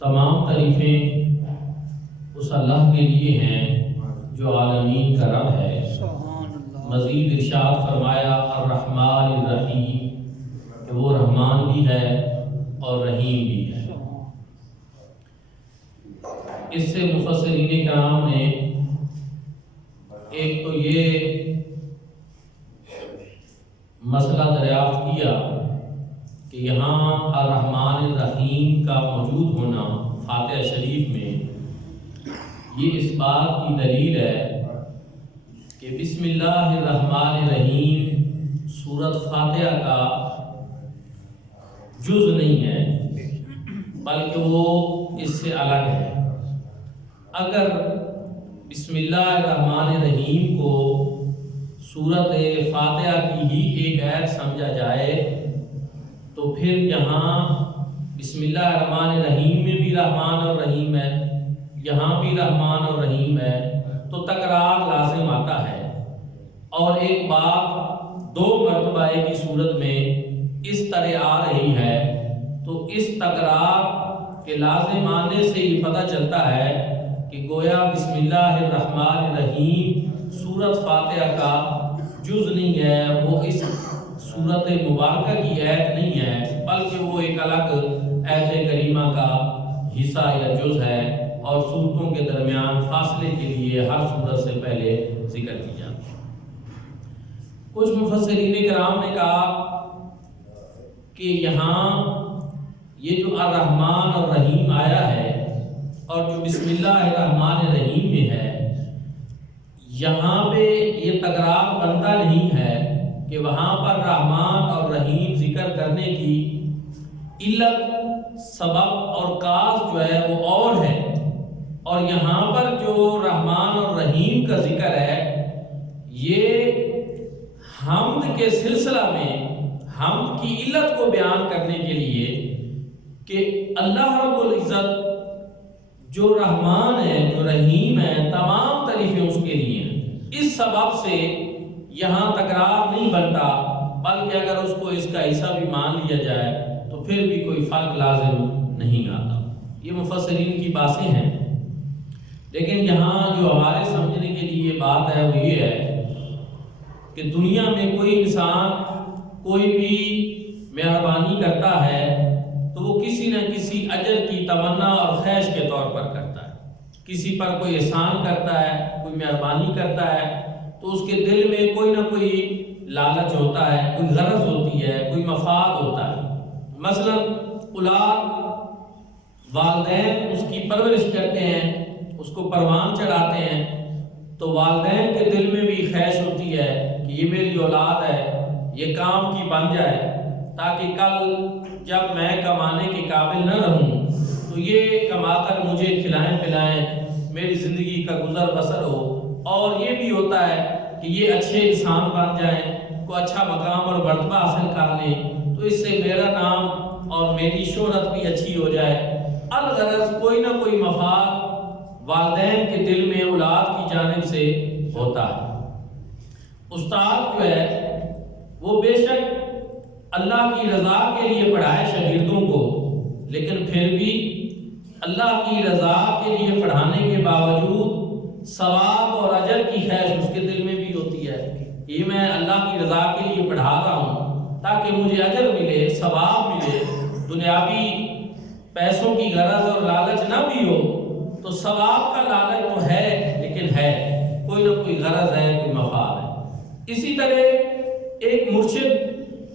تمام تعریفیں اس اللہ کے لیے ہیں جو عالمین کا رب ہے۔ مزید ارشاد فرمایا الرحمن الرحیم، کہ وہ رحمان بھی ہے اور رحیم بھی ہے۔ اس سے مفسرین کرام نے ایک تو یہ مسئلہ دریافت کیا کہ یہاں الرحمن الرحیم کا موجود ہونا فاتحہ شریف میں یہ اس بات کی دلیل ہے کہ بسم اللہ الرحمن الرحیم سورۃ فاتحہ کا جز نہیں ہے، بلکہ وہ اس سے الگ ہے۔ اگر بسم اللہ الرحمن الرحیم کو سورۃ فاتحہ کی ہی ایک آیت سمجھا جائے تو پھر یہاں بسم اللہ الرحمن الرحیم میں بھی رحمان اور رحیم ہے، یہاں بھی رحمان اور رحیم ہے، تو تکرار لازم آتا ہے۔ اور ایک بات دو مرتبہ ایک ہی صورت میں اس طرح آ رہی ہے تو اس تکرار کے لازم آنے سے یہ پتہ چلتا ہے کہ گویا بسم اللہ الرحمن الرحیم سورۃ فاتحہ کا جز نہیں ہے، وہ اس سورۃ مبارکہ کی آیت نہیں ہے، بلکہ وہ ایک الگ آیت کریمہ کا حصہ یا جز ہے، اور سورتوں کے درمیان فاصلے کے لیے ہر سورت سے پہلے ذکر کی جاتی ہے۔ کچھ مفسرین کرام نے کہا کہ یہاں یہ جو الرحمن اور رحیم آیا ہے اور جو بسم اللہ الرحمن الرحیم میں ہے، یہاں پہ یہ تکرار بنتا نہیں ہے کہ وہاں پر رحمان اور رحیم ذکر کرنے کی علت سبب اور کاز جو ہے وہ اور ہے، اور یہاں پر جو رحمان اور رحیم کا ذکر ہے یہ حمد کے سلسلہ میں حمد کی علت کو بیان کرنے کے لیے کہ اللہ رب العزت جو رحمان ہے جو رحیم ہے تمام تعریفیں اس کے لیے ہیں، اس سبب سے یہاں تکرار نہیں بنتا، بلکہ اگر اس کو اس کا حصہ بھی مان لیا جائے تو پھر بھی کوئی فرق لازم نہیں آتا۔ یہ مفسرین کی باتیں ہیں، لیکن یہاں جو ہمارے سمجھنے کے لیے بات ہے وہ یہ ہے کہ دنیا میں کوئی انسان کوئی بھی مہربانی کرتا ہے تو وہ کسی نہ کسی اجر کی تمنا اور خواہش کے طور پر کرتا ہے۔ کسی پر کوئی احسان کرتا ہے، کوئی مہربانی کرتا ہے تو اس کے دل میں کوئی نہ کوئی لالچ ہوتا ہے، کوئی غرض ہوتی ہے، کوئی مفاد ہوتا ہے۔ مثلا اولاد، والدین اس کی پرورش کرتے ہیں، اس کو پروان چڑھاتے ہیں، تو والدین کے دل میں بھی خواہش ہوتی ہے کہ یہ میری اولاد ہے، یہ کام کی بن جائے تاکہ کل جب میں کمانے کے قابل نہ رہوں تو یہ کما کر مجھے کھلائیں پلائیں، میری زندگی کا گزر بسر ہو۔ اور یہ بھی ہوتا ہے کہ یہ اچھے انسان بن جائیں، کو اچھا مقام اور مرتبہ حاصل کر لیں تو اس سے میرا نام اور میری شہرت بھی اچھی ہو جائے۔ الغرض کوئی نہ کوئی مفاد والدین کے دل میں اولاد کی جانب سے ہوتا ہے۔ استاد جو ہے وہ بے شک اللہ کی رضا کے لیے پڑھائے شاگردوں کو، لیکن پھر بھی اللہ کی رضا کے لیے پڑھانے کے باوجود ثواب اور اجر کی خواہش اس کے دل میں بھی ہوتی ہے۔ یہ میں اللہ کی رضا کے لیے پڑھا رہا ہوں تاکہ مجھے اجر ملے، ثواب ملے، دنیاوی پیسوں کی غرض اور لالچ نہ بھی ہو تو ثواب کا لالچ تو ہے، لیکن ہے کوئی نہ کوئی غرض ہے، کوئی مفاد ہے۔ اسی طرح ایک مرشد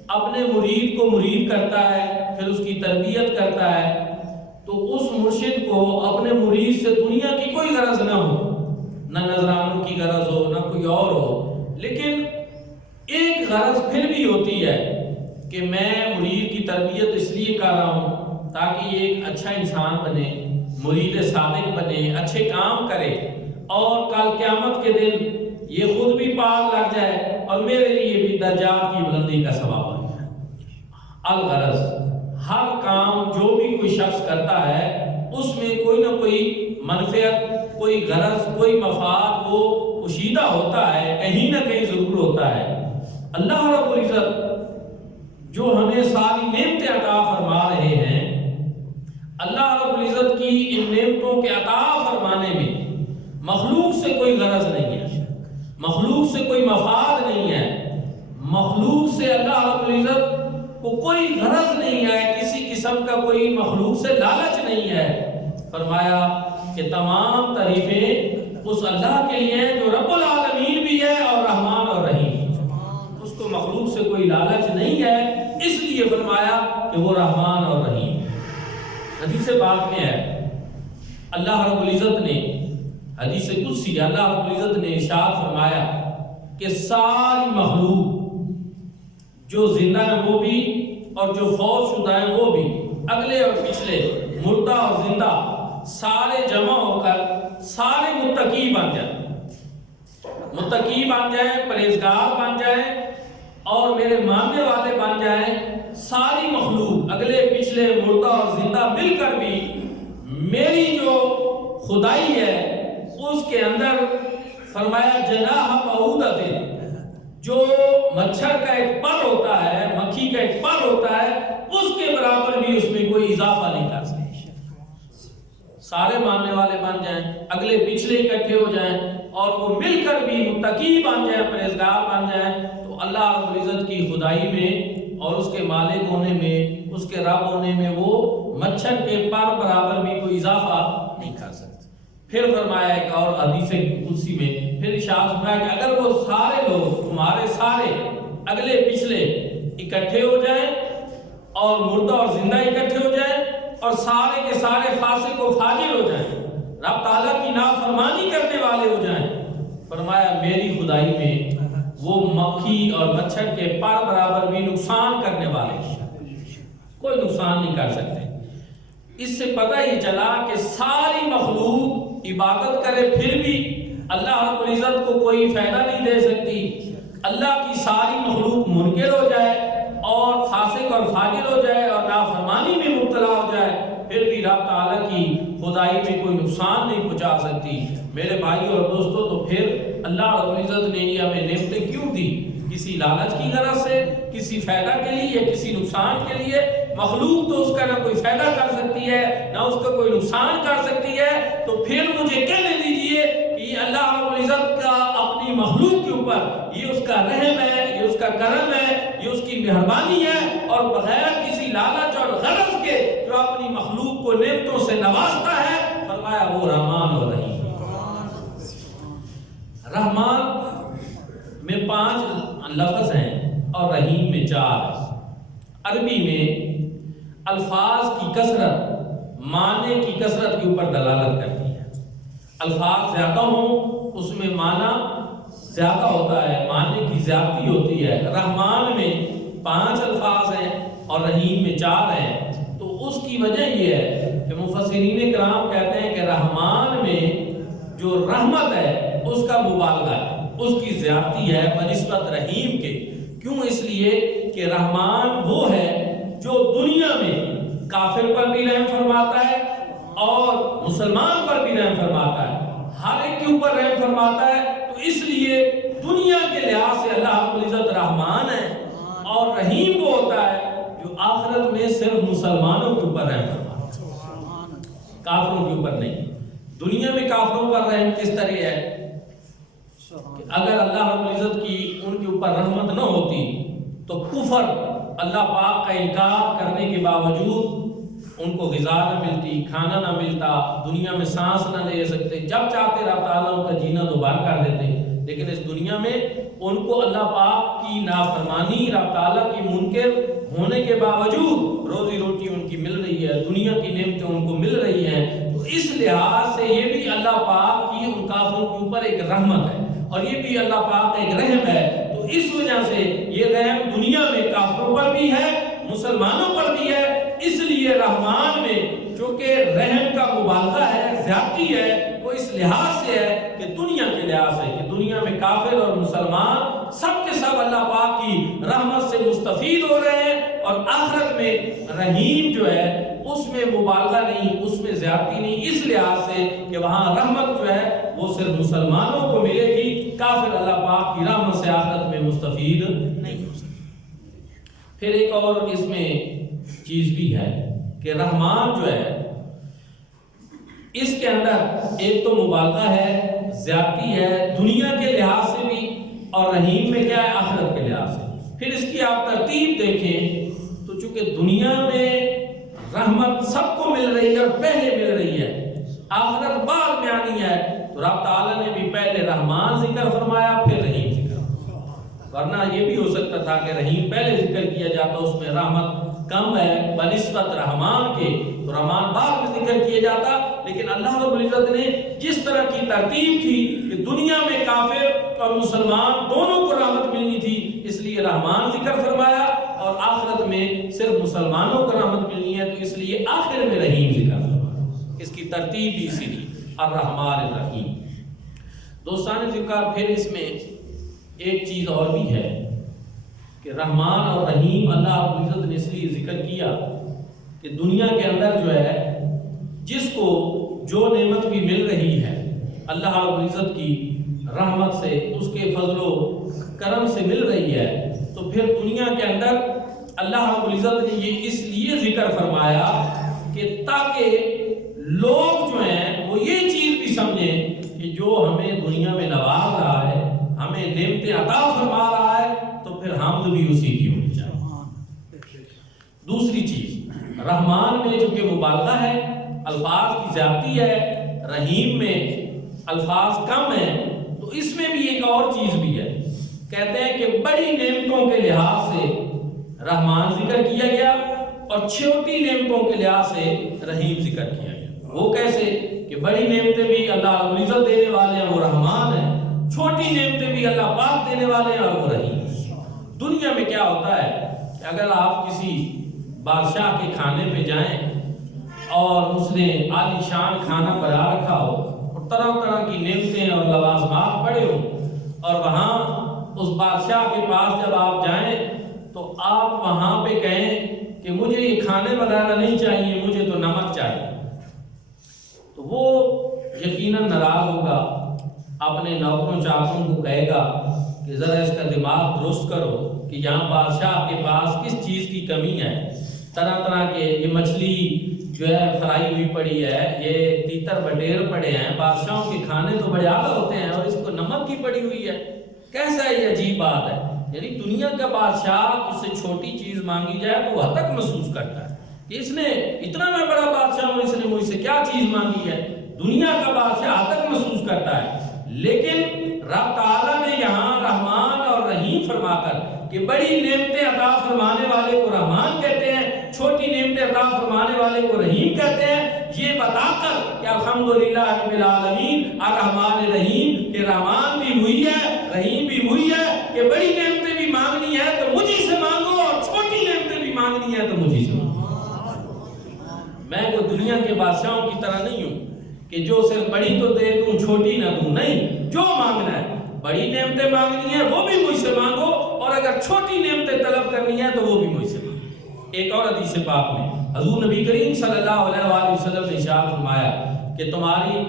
اپنے مرید کو مرید کرتا ہے، پھر اس کی تربیت کرتا ہے، تو اس مرشد کو اپنے مرید سے دنیا کی کوئی غرض نہ ہو، نہ نذرانوں کی غرض ہو، نہ کوئی اور ہو، لیکن ایک غرض پھر بھی ہوتی ہے کہ میں مرید کی تربیت اس لیے کر رہا ہوں تاکہ یہ ایک اچھا انسان بنے، مرید صادق بنے، اچھے کام کرے، اور کل قیامت کے دن یہ خود بھی پار لگ جائے اور میرے لیے بھی درجات کی بلندی کا سبب بن جائے۔ الغرض ہر کام جو بھی کوئی شخص کرتا ہے اس میں کوئی نہ کوئی منفعت، کوئی غرض، کوئی مفاد وہ پوشیدہ ہوتا ہے، کہیں نہ کہیں ضرور ہوتا ہے۔ اللہ رب العزت جو ہمیں ساری نعمتیں عطا فرما رہے ہیں، اللہ رب العزت کی ان نعمتوں کے عطا فرمانے میں مخلوق سے کوئی غرض نہیں ہے، مخلوق سے کوئی مفاد نہیں ہے، مخلوق سے اللہ رب العزت کو کوئی غرض نہیں ہے، کسی قسم کا کوئی مخلوق سے لالچ نہیں ہے۔ فرمایا کہ تمام تعریفیں اس اللہ کے لیے ہیں جو رب العالمین بھی ہے اور رحمان اور رحیم، اس کو مخلوق سے کوئی لالچ نہیں ہے، اس لیے فرمایا کہ وہ رحمان اور رحیم۔ حدیث پاک میں ہے اللہ رب العزت نے، حدیث قدسی اللہ رب العزت نے ارشاد فرمایا کہ ساری مخلوق جو زندہ ہیں وہ بھی اور جو فوت شدہ ہیں وہ بھی، اگلے اور پچھلے، مردہ اور زندہ، سارے جمع ہو کر سارے متقی بن جائیں، متقی بن جائیں، پرہیزگار بن جائیں اور میرے ماننے والے بن جائیں۔ ساری مخلوق اگلے پچھلے مردہ اور زندہ مل کر بھی میری جو خدائی ہے اس کے اندر فرمایا جناح بعوضۃ، جو مچھر کا ایک پر ہوتا ہے، مکھی کا ایک پر ہوتا ہے، اس کے برابر بھی اس میں کوئی اضافہ نہیں کر سکتے۔ سارے ماننے والے بن جائیں، اگلے پچھلے اکٹھے ہو جائیں اور وہ مل کر بھی متقی بن جائیں، پرہیزگار بن جائیں، تو اللہ رب العزت کی خدائی میں اور اس کے مالک ہونے میں، اس کے رب ہونے میں وہ مچھر کے پر برابر بھی کوئی اضافہ نہیں کر سکتے۔ پھر فرمایا ایک اور حدیث قدسی میں پھر ارشاد فرمایا کہ اگر وہ سارے لوگ تمہارے سارے اگلے پچھلے اکٹھے ہو جائیں اور مردہ اور زندہ اکٹھے ہو جائیں اور سارے کے سارے فاسق و فاجر ہو جائیں، رب تعالیٰ کی نافرمانی کرنے والے ہو جائیں، فرمایا میری خدائی میں وہ مکھی اور مچھر کے پر برابر بھی نقصان کرنے والے کوئی نقصان نہیں کر سکتے۔ اس سے پتہ ہی چلا کہ ساری مخلوق عبادت کرے پھر بھی اللہ رب العزت کو کوئی فائدہ نہیں دے سکتی۔ اللہ کی ساری مخلوق منکر ہو جائے اور فاسق اور فاجر ہو جائے اور نافرمانی میں مبتلا ہو جائے، پھر بھی رب تعالیٰ کی خدائی میں کوئی نقصان نہیں پہنچا سکتی۔ میرے بھائی اور دوستو، تو پھر اللہ رب العزت نے یہ ہمیں نعمتیں کیوں دی؟ کسی لالچ کی غرض سے، کسی فائدہ کے لیے یا کسی نقصان کے لیے؟ مخلوق تو اس کا نہ کوئی فائدہ کر سکتی ہے نہ اس کا کوئی نقصان کر سکتی ہے، تو پھر مجھے کہنے دیجئے کہ یہ اللہ رب العزت کا اپنی مخلوق کے اوپر یہ اس کا رحم ہے، یہ اس کا کرم ہے، یہ اس کی مہربانی ہے، اور بغیر کسی لالچ اور غرض کے جو اپنی مخلوق کو نعمتوں سے نوازتا ہے، فرمایا وہ رحمان اور رحیم۔ رحمان میں 5 لفظ ہیں اور رحیم میں 4۔ عربی میں الفاظ کی کثرت معنی کی کثرت کے اوپر دلالت کرتی ہے۔ الفاظ زیادہ ہوں اس میں معنی زیادہ ہوتا ہے، معنی کی زیادتی ہوتی ہے۔ رحمان میں 5 الفاظ ہیں اور رحیم میں 4 ہیں، تو اس کی وجہ یہ ہے کہ مفسرین کرام کہتے ہیں کہ رحمان میں جو رحمت ہے اس کا مبالغہ ہے، اس کی زیادتی ہے بنسبت رحیم کے۔ کیوں؟ اس لیے کہ رحمان وہ ہے جو دنیا میں کافر پر بھی رحم فرماتا ہے اور مسلمان پر بھی رحم فرماتا ہے، ہر ایک کے اوپر رحم فرماتا ہے۔ تو اس لیے دنیا کے لحاظ سے اللہ رب العزت رحمان ہے، اور رحیم وہ ہوتا ہے جو آخرت میں صرف مسلمانوں کے اوپر رحم فرماتا ہے، کافروں کے اوپر نہیں۔ دنیا میں کافروں پر رحم کس طرح ہے کہ اگر اللہ رب العزت کی ان کے اوپر رحمت نہ ہوتی تو کفر، اللہ پاک کا انکار کرنے کے باوجود ان کو غذا نہ ملتی، کھانا نہ ملتا، دنیا میں سانس نہ لے سکتے، جب چاہتے رب تعالیٰ ان کا جینا دوبارہ کر دیتے، لیکن اس دنیا میں ان کو اللہ پاک کی نافرمانی، رب تعالیٰ کی منکر ہونے کے باوجود روزی روٹی ان کی مل رہی ہے، دنیا کی نعمتیں ان کو مل رہی ہیں۔ تو اس لحاظ سے یہ بھی اللہ پاک کی ان کافروں کے اوپر ایک رحمت ہے، اور یہ بھی اللہ پاک کا ایک رحم ہے۔ تو اس وجہ سے یہ رحم دنیا میں کافروں پر بھی ہے، مسلمانوں پر بھی ہے۔ اس لیے رحمان میں چونکہ رحم کا مبالغہ ہے، زیادتی ہے، وہ اس لحاظ سے ہے کہ دنیا کے لحاظ سے کہ دنیا میں کافر اور مسلمان سب کے سب اللہ پاک کی رحمت سے مستفید ہو رہے ہیں، اور آخرت میں رحیم جو ہے اس میں مبالغہ نہیں، اس میں زیادتی نہیں، اس لحاظ سے کہ وہاں رحمت جو ہے وہ صرف مسلمانوں کو ملے گی، کافر اللہ پاک کی رحمت سے آخرت میں مستفید نہیں ہو سکتے۔ پھر ایک اور اس میں چیز بھی ہے کہ رحمان جو ہے اس کے اندر ایک تو مبالغہ ہے، زیادتی ہے دنیا کے لحاظ سے بھی، اور رحیم میں کیا ہے آخرت کے لحاظ سے۔ پھر اس کی آپ ترتیب دیکھیں تو چونکہ دنیا میں رحمت سب کو مل رہی ہے اور پہلے مل رہی ہے، آخرت بعد میں آنی ہے، تو رب تعالیٰ نے بھی پہلے رحمان ذکر فرمایا پھر رحیم ذکر فرمایا۔ ورنہ یہ بھی ہو سکتا تھا کہ رحیم پہلے ذکر کیا جاتا، اس میں رحمت کم ہے بنسبت رحمان کے، تو رحمان بعد میں ذکر کیا جاتا۔ لیکن اللہ رب العزت نے جس طرح کی ترتیب تھی کہ دنیا میں کافر اور مسلمان دونوں کو رحمت ملنی تھی، اس لیے رحمان ذکر فرمایا، اور آخرت میں صرف مسلمانوں کو رحمت ملنی ہے تو اس لیے آخر میں رحیم ذکر فرمایا۔ اس کی ترتیب بھی اسی لیے الرحمن الرحیم۔ دوستان ذکر پھر اس میں ایک چیز اور بھی ہے کہ رحمان اور رحیم اللہ رب العزت نے اس لیے ذکر کیا کہ دنیا کے اندر جو ہے جس کو جو نعمت بھی مل رہی ہے اللہ رب العزت کی رحمت سے، اس کے فضل و کرم سے مل رہی ہے، تو پھر دنیا کے اندر اللہ رب العزت نے یہ اس لیے ذکر فرمایا کہ تاکہ لوگ جو ہیں وہ یہ چیز بھی سمجھیں کہ جو ہمیں دنیا میں نواز رہا ہے، ہمیں نعمتیں عطا فرما رہا ہے، تو پھر حمد بھی اسی کی ہونی چاہیے۔ دوسری چیز، رحمان میں جو کہ مبالغہ ہے، الفاظ کی زیادتی ہے، رحیم میں الفاظ کم ہیں، تو اس میں بھی ایک اور چیز بھی ہے، کہتے ہیں کہ بڑی نعمتوں کے لحاظ سے رحمان ذکر کیا گیا اور چھوٹی نعمتوں کے لحاظ سے رحیم ذکر کیا گیا۔ وہ کیسے کہ بڑی نعمتیں بھی اللہ رب العزت دینے والے ہیں، وہ رحمان ہیں، چھوٹی نعمتیں بھی اللہ پاک دینے والے ہیں اور وہ رحیم۔ دنیا میں کیا ہوتا ہے کہ اگر آپ کسی بادشاہ کے کھانے پہ جائیں اور اس نے عالی شان کھانا بنا رکھا ہو اور طرح طرح کی نعمتیں اور لوازمات پڑے ہوں، اور وہاں اس بادشاہ کے پاس جب آپ جائیں تو آپ وہاں پہ کہیں کہ مجھے یہ کھانے وغیرہ نہیں چاہیے، مجھے تو نمک چاہیے، تو وہ یقیناً ناراض ہوگا، اپنے نوکروں چاکروں کو کہے گا کہ ذرا اس کا دماغ درست کرو کہ یہاں بادشاہ کے پاس کس چیز کی کمی ہے، طرح طرح کے یہ مچھلی جو ہے فرائی ہوئی پڑی ہے، یہ تیتر بٹیر پڑے ہیں، بادشاہوں کے کھانے تو بڑے اعلیٰ ہوتے ہیں اور اس کو نمک کی پڑی ہوئی ہے، کیسا یہ عجیب بات ہے۔ یعنی دنیا کا بادشاہ اس سے چھوٹی چیز مانگی جائے تو وہ حد تک محسوس کرتا ہے کہ اس نے اتنا میں بڑا بادشاہ ہوں، اس نے مجھ سے کیا چیز مانگی ہے، دنیا کا بادشاہ حد تک محسوس کرتا ہے۔ لیکن رب تعالیٰ نے یہاں رحمان اور رحیم فرما کر کہ بڑی نعمتیں عطا فرمانے والے کو رحمان کہتے ہیں، چھوٹی نعمتیں عطا فرمانے والے کو رحیم کہتے ہیں، یہ بتا کر کہ الحمدللہ رب العالمین الرحمن الرحیم، کہ رحمان بھی وہی ہے، رحیم بھی وہی ہے، کہ بڑی نعمتیں بھی مانگنی ہے تو مجھے سے مانگو اور چھوٹی نعمتیں بھی مانگنی ہے تو مجھے سے مانگو۔ میں کوئی دنیا کے بادشاہوں کی طرح نہیں ہوں کہ جو صرف بڑی تو دے دوں چھوٹی نہ دوں، نہیں، جو مانگنا ہے بڑی نعمتیں مانگنی ہے وہ بھی مجھ سے مانگو، اور اگر چھوٹی نعمتیں طلب کرنی ہے تو وہ بھی مجھ سے مانگو۔ ایک اور حدیث پاک میں حضور نبی کریم صلی اللہ علیہ وآلہ وسلم نے ارشاد فرمایا کہ تمہاری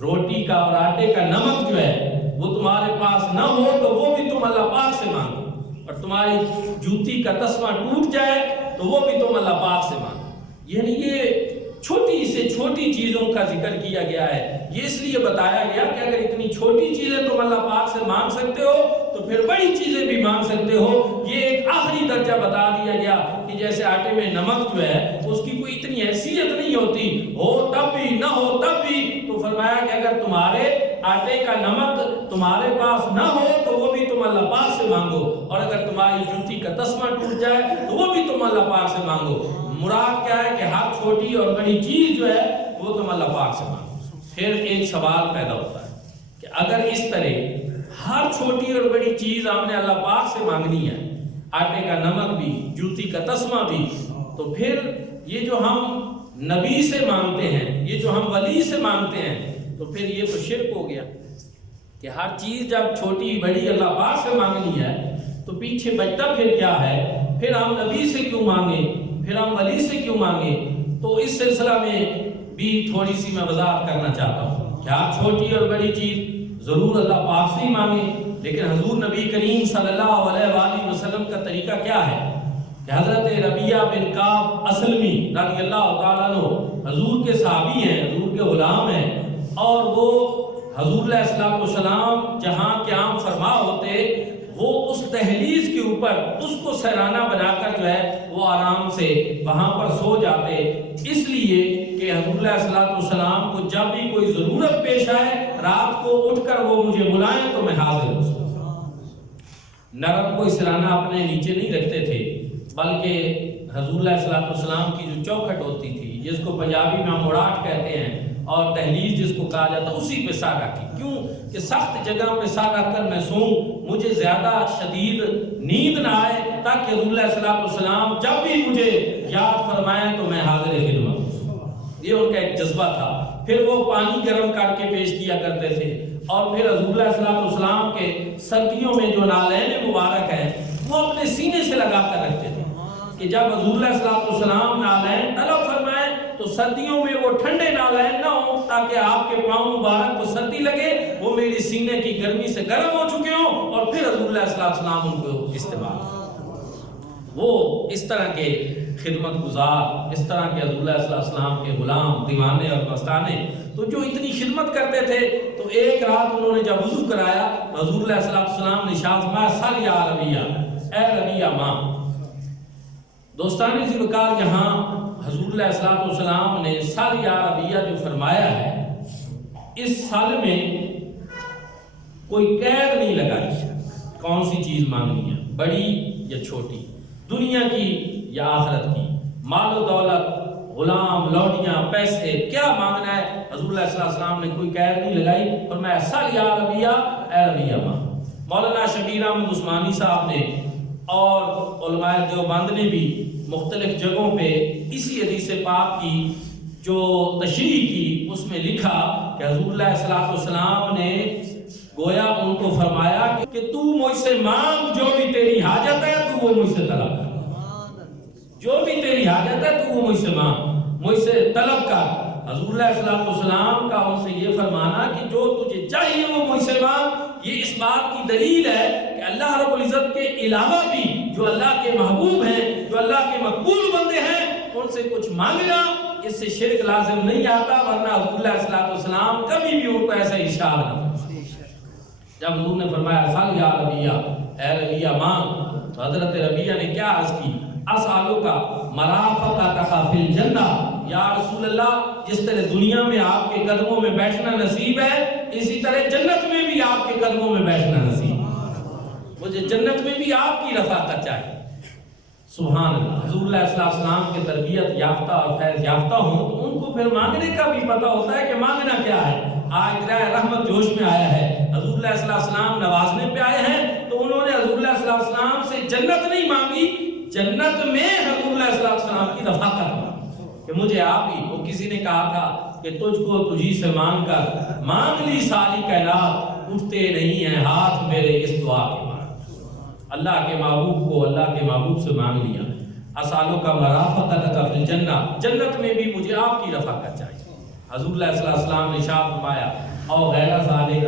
روٹی کا اور آٹے کا نمک جو ہے وہ تمہارے پاس نہ ہو تو وہ بھی تم اللہ پاک سے مانگو، اور تمہاری جوتی کا تسمہ ٹوٹ جائے تو وہ بھی تم اللہ پاک سے مانگو۔ یعنی یہ چھوٹی سے چھوٹی چیزوں کا ذکر کیا گیا ہے، یہ اس لیے بتایا گیا کہ اگر اتنی چھوٹی چیزیں تم اللہ پاک سے مانگ سکتے ہو تو پھر بڑی چیزیں بھی مانگ سکتے ہو۔ یہ ایک آخری درجہ بتا دیا گیا کہ جیسے آٹے میں نمک جو ہے اس کی کوئی اتنی حیثیت نہیں ہوتی، ہو تب بھی نہ ہو تب بھی، تو فرمایا کہ اگر تمہارے آٹے کا نمک تمہارے پاس نہ ہو تو وہ بھی تم اللہ پاک سے مانگو، اور اگر تمہاری جوتی کا تسمہ ٹوٹ جائے تو وہ بھی تم اللہ پاک سے مانگو۔ مراد کیا ہے کہ ہر چھوٹی اور بڑی چیز جو ہے وہ تم اللہ پاک سے مانگو۔ پھر ایک سوال پیدا ہوتا ہے کہ اگر اس طرح ہر چھوٹی اور بڑی چیز ہم نے اللہ پاک سے مانگنی ہے، آٹے کا نمک بھی، جوتی کا تسمہ بھی، تو پھر یہ جو ہم نبی سے مانگتے ہیں، یہ جو ہم ولی سے مانگتے ہیں، تو پھر یہ تو شرک ہو گیا کہ ہر چیز جب چھوٹی بڑی اللہ پاک سے مانگنی ہے تو پیچھے بچتا پھر کیا ہے، پھر ہم نبی سے کیوں مانگیں، پھر ہم ولی سے کیوں مانگیں۔ تو اس سلسلہ میں بھی تھوڑی سی میں وضاحت کرنا چاہتا ہوں کہ آپ چھوٹی اور بڑی چیز ضرور اللہ پاک سے ہی مانگیں، لیکن حضور نبی کریم صلی اللہ علیہ وآلہ وسلم کا طریقہ کیا ہے کہ حضرت ربیعہ بن کعب اسلمی رضی اللہ تعالیٰ عنہ حضور کے صحابی ہیں، حضور کے غلام ہیں، اور وہ حضور علیہ الصلوۃ والسلام جہاں قیام فرما ہوتے وہ اس دہلیز کے اوپر اس کو سہرانہ بنا کر جو ہے وہ آرام سے وہاں پر سو جاتے، اس لیے کہ حضور علیہ الصلوۃ والسلام کو جب بھی کوئی ضرورت پیش آئے رات کو اٹھ کر وہ مجھے بلائیں تو میں حاضر ہوں۔ نرم کوئی سرانہ اپنے نیچے نہیں رکھتے تھے، بلکہ حضور علیہ الصلوۃ والسلام کی جو چوکھٹ ہوتی تھی جس کو پنجابی میں ہم اڑاٹ کہتے ہیں اور دہلیز جس کو کہا جاتا ہے، اسی پہ سر رکھی، کیوں کہ سخت جگہ پہ سر رکھ کر میں سوں، مجھے زیادہ شدید نیند نہ آئے، تاکہ حضور علیہ الصلوۃ والسلام جب بھی مجھے یاد فرمائیں تو میں حاضر خدمت ہوں۔ یہ ان کا ایک جذبہ تھا۔ پھر وہ پانی گرم کر کے پیش کیا کرتے تھے، اور پھر حضور علیہ الصلوۃ والسلام کے سردیوں میں جو نالین مبارک ہیں وہ اپنے سینے سے لگا کر رکھتے تھے کہ جب حضور علیہ الصلوۃ والسلام نالین طلب فرمائیں تو سردیوں میں وہ ٹھنڈے نالین نہ ہوں، تاکہ آپ کے پاؤں مبارک کو سردی لگے، وہ میری سینے کی گرمی سے گرم ہو چکے ہوں، اور پھر حضور علیہ السلام ان کو استعمال۔ وہ اس طرح کے خدمت گزار، اس طرح کے حضور علیہ السلام کے غلام، دیوانے اور مستانے، تو جو اتنی خدمت کرتے تھے، تو ایک رات انہوں نے جب وضو کرایا حضور علیہ السلام نے ارشاد فرمایا سل یا ربیہ، اے ربیہ ماں۔ دوستان ذی وقار، یہاں حضور علیہ السلام نے سل یا ربیہ جو فرمایا ہے، اس سل میں کوئی قید نہیں لگائی کون سی چیز مانگنی ہے، بڑی یا چھوٹی، دنیا کی یا آخرت کی، مال و دولت، غلام، لوڈیاں، پیسے، کیا مانگنا ہے، حضور علیہ السلام نے کوئی قید نہیں لگائی، اور میں سل یا ربیہ، اے ربیہ ماں۔ مولانا شبیر احمد عثمانی صاحب نے اور علماء دیوبند نے بھی مختلف جگہوں پہ اسی حدیث پاک کی جو تشریح کی، اس میں لکھا کہ حضور علیہ السلام نے گویا ان کو فرمایا کہ تو مجھ سے مانگ، جو بھی تیری حاجت ہے تو وہ مجھ سے طلب کر، جو بھی تیری حاجت ہے تو وہ مجھ سے مانگ، مجھ سے طلب کر۔ حضور علیہ السلام کا ان سے یہ فرمانا کہ جو تجھے چاہیے وہ مجھ سے مانگ، یہ اس بات کی دلیل ہے کہ اللہ رب العزت کے علاوہ بھی جو اللہ کے محبوب ہیں، جو اللہ کے مقبول بندے ہیں، ان سے کچھ مانگنا، اس سے شرک لازم نہیں آتا، ورنہ حضور علیہ السلام کبھی بھی ان کو ایسا ارشاد نہ فرمایا۔ جب حضور نے فرمایا سل یا ربیہ، اے ربیہ مانگ، تو حضرت ربیہ نے کیا عرض کی، اسالو کا مرافقتک فی الجنہ، یا رسول اللہ، جس طرح دنیا میں آپ کے قدموں میں بیٹھنا نصیب ہے، اسی طرح جنت میں بھی آپ کے قدموں میں بیٹھنا نصیب ہے، مجھے جنت میں بھی آپ کی رفاقت چاہیے۔ سبحان اللہ۔ حضور علیہ السلام کے تربیت یافتہ اور فیض یافتہ ہوں تو ان کو پھر مانگنے کا بھی پتہ ہوتا ہے کہ مانگنا کیا ہے۔ آج دریا رحمت جوش میں آیا ہے، حضور علیہ السلام نوازنے پہ آئے ہیں، تو انہوں نے حضور علیہ السلام سے جنت نہیں مانگی، جنت میں حضور علیہ السلام کی رفاقت مانگی کہ مجھے آپ ہی۔ وہ کسی نے کہا تھا کہ تجھ کو تجھی سے مانگ کر مانگ لی ساری کائنات، اٹھتے نہیں ہیں ہاتھ میرے اس دعا کے بعد۔ اللہ کے محبوب کو اللہ کے محبوب سے مانگ لیا، اسالو کا مرافقتک فی الجنہ، جنت میں بھی مجھے آپ کی رفاقت چاہیے۔ حضور علیہ السلام نے ارشاد فرمایا او غیر ذالک،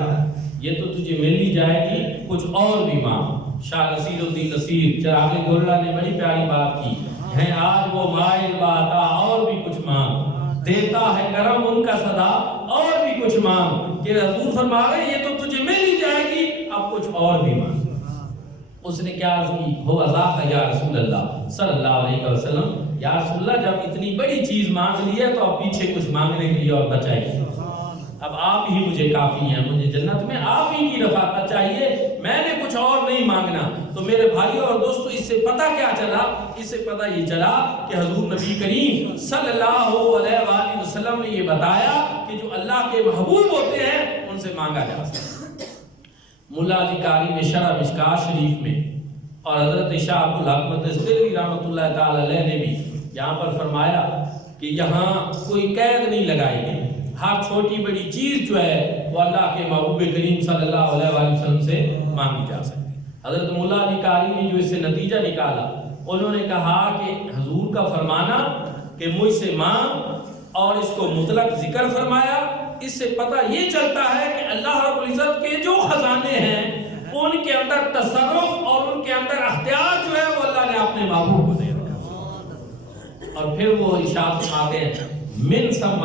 یہ تو تجھے مل ہی جائے گی، کچھ اور بھی مانگ۔ شاہ نصیر الدین نصیر چراغ گولڑا نے بڑی پیاری بات کی ہے، آج وہ مائل باتا، اور بھی کچھ مانگ، دیتا ہے کرم ان کا صدا، اور بھی کچھ مانگ، کہ حضور فرما رہے یہ تو تجھے مل ہی جائے گی، اب کچھ اور بھی مانگ۔ اس نے کیا عرض کی، ہو ذاک یا رسول اللہ صلی اللہ علیہ وسلم، یا رسول اللہ جب اتنی بڑی چیز مانگ لی ہے تو اب پیچھے کچھ مانگنے کے لیے اور بچائیے، اب آپ ہی مجھے کافی ہیں، مجھے جنت میں آپ ہی کی رفاقت چاہیے، میں نے کچھ اور نہیں مانگنا۔ تو میرے بھائیوں اور دوستو، اس سے پتہ کیا چلا؟ اس سے پتہ یہ چلا کہ حضور نبی کریم صلی اللہ علیہ وآلہ وسلم نے یہ بتایا کہ جو اللہ کے محبوب ہوتے ہیں ان سے مانگا جا سکتا ہے۔ ملا علی قاری نے شرح مشکاہ شریف میں، اور حضرت شاہ عبد الحق مدثری رحمۃ اللہ تعالی علیہ نے بھی یہاں پر فرمایا کہ یہاں کوئی قید نہیں لگائی گئی، ہر چھوٹی بڑی چیز جو ہے وہ اللہ کے محبوب کریم صلی اللہ علیہ وآلہ وسلم سے مانگی جا سکتی۔ حضرت ملا علی قاری نے جو اس سے نتیجہ نکالا، انہوں نے کہا کہ حضور کا فرمانا کہ مجھ سے مانگ اور اس کو مطلق ذکر فرمایا، اس سے پتہ یہ چلتا ہے کہ اللہ رب العزت کے جو خزانے ہیں ان کے اندر تصرف اور ان کے اندر اختیار جو ہے وہ اللہ نے اپنے محبوب کو دے رکھا۔ اور پھر وہ ارشاد فرماتے ہیں من ثم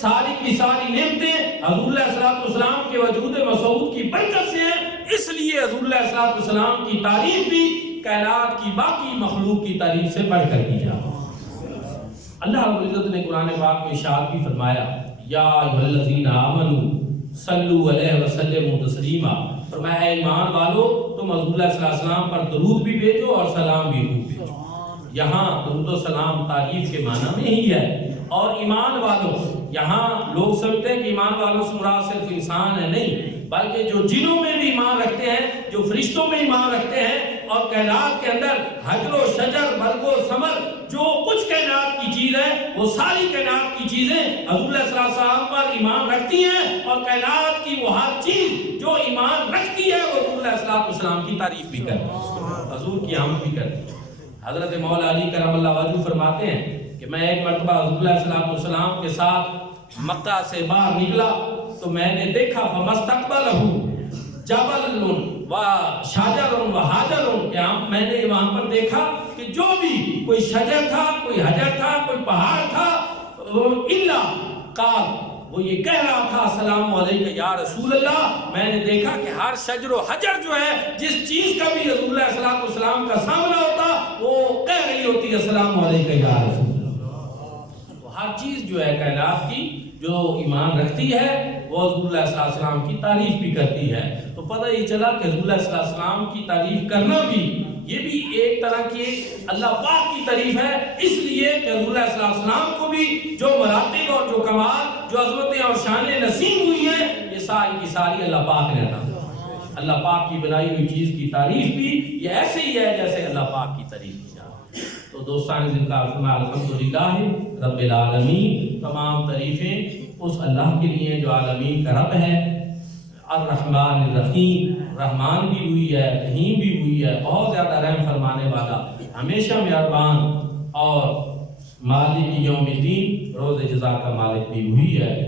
ساری کی ساری نعمتیں حضور علیہ السلام کے وجود مسعود کی برکت سے ہیں، اس لیے حضور علیہ السلام کی تعریف بھی کائنات کی باقی مخلوق کی تعریف سے بڑھ کر کی جائے۔ اللہ رب العزت نے قرآن پاک میں ارشاد بھی فرمایا، یا ایھا الذین آمنوا صلوا علیہ وسلموا تسلیما، فرمایا اے ایمان والو تم حضور علیہ السلام پر درود بھی بھیجو اور سلام بھی بھیجو۔ یہاں درود و سلام تعریف کے معنی میں ہی ہے، اور ایمان والو یہاں لوگ سمجھتے ہیں کہ ایمان والوں سے مراد صرف انسان ہے، نہیں، بلکہ جو جنوں میں بھی ایمان رکھتے ہیں، جو فرشتوں میں ایمان رکھتے ہیں، اور کائنات کے اندر حجر و شجر برگ و ثمر جو کچھ کائنات کی چیز ہے وہ ساری کائنات کی چیزیں حضور علیہ السلام پر ایمان رکھتی ہیں، اور کائنات کی وہ ہر چیز جو ایمان رکھتی ہے وہ حضور علیہ السلام کی تعریف بھی کرتی ہے، حضور کی حمد بھی کرتی ہے۔ حضرت مولا علی کرم اللہ وجہہ فرماتے ہیں کہ میں ایک مرتبہ حضور علیہ السلام کے ساتھ مکہ سے باہر نکلا تو میں نے دیکھا فمستقبلہ جبل و شجر و حجر، کہ میں نے وہاں پر دیکھا کہ جو بھی کوئی شجر تھا، کوئی حجر تھا، کوئی پہاڑ تھا، الا قال، وہ یہ کہہ رہا تھا السلام علیکم یا رسول اللہ۔ میں نے دیکھا کہ ہر شجر و حجر جو ہے جس چیز کا بھی رسول اللہ صلی اللہ علیہ وسلم کا سامنا ہوتا وہ کہہ رہی ہوتی ہے السلام علیکم یا رسول اللہ۔ تو ہر چیز جو ہے کائنات کی جو ایمان رکھتی ہے وہ حضور علیہ السلام کی تعریف بھی کرتی ہے۔ تو پتہ یہ چلا کہ حضور علیہ السلام کی تعریف کرنا بھی یہ بھی ایک طرح کی اللہ پاک کی تعریف ہے، اس لیے کہ حضور علیہ السلام کو بھی جو مراتب اور جو کمال، جو عظمتیں اور شانیں نصیب ہوئی ہیں، یہ ساری کی ساری اللہ پاک نے عطا کی۔ اللہ پاک کی بنائی ہوئی چیز کی تعریف بھی یہ ایسے ہی ہے جیسے اللہ پاک کی تعریف کی جائے۔ تو دوستان ذکر فرمایا الحمدللہ رب العالمین، تمام تعریفیں اس اللہ کے لیے جو عالمین کا رب ہے، الرحمن الرحیم، رحمان بھی ہوئی ہے، رحیم بھی ہوئی ہے، بہت زیادہ رحم فرمانے والا، ہمیشہ مہربان، اور مالک یوم الدین، روز جزا کا مالک بھی ہوئی ہے۔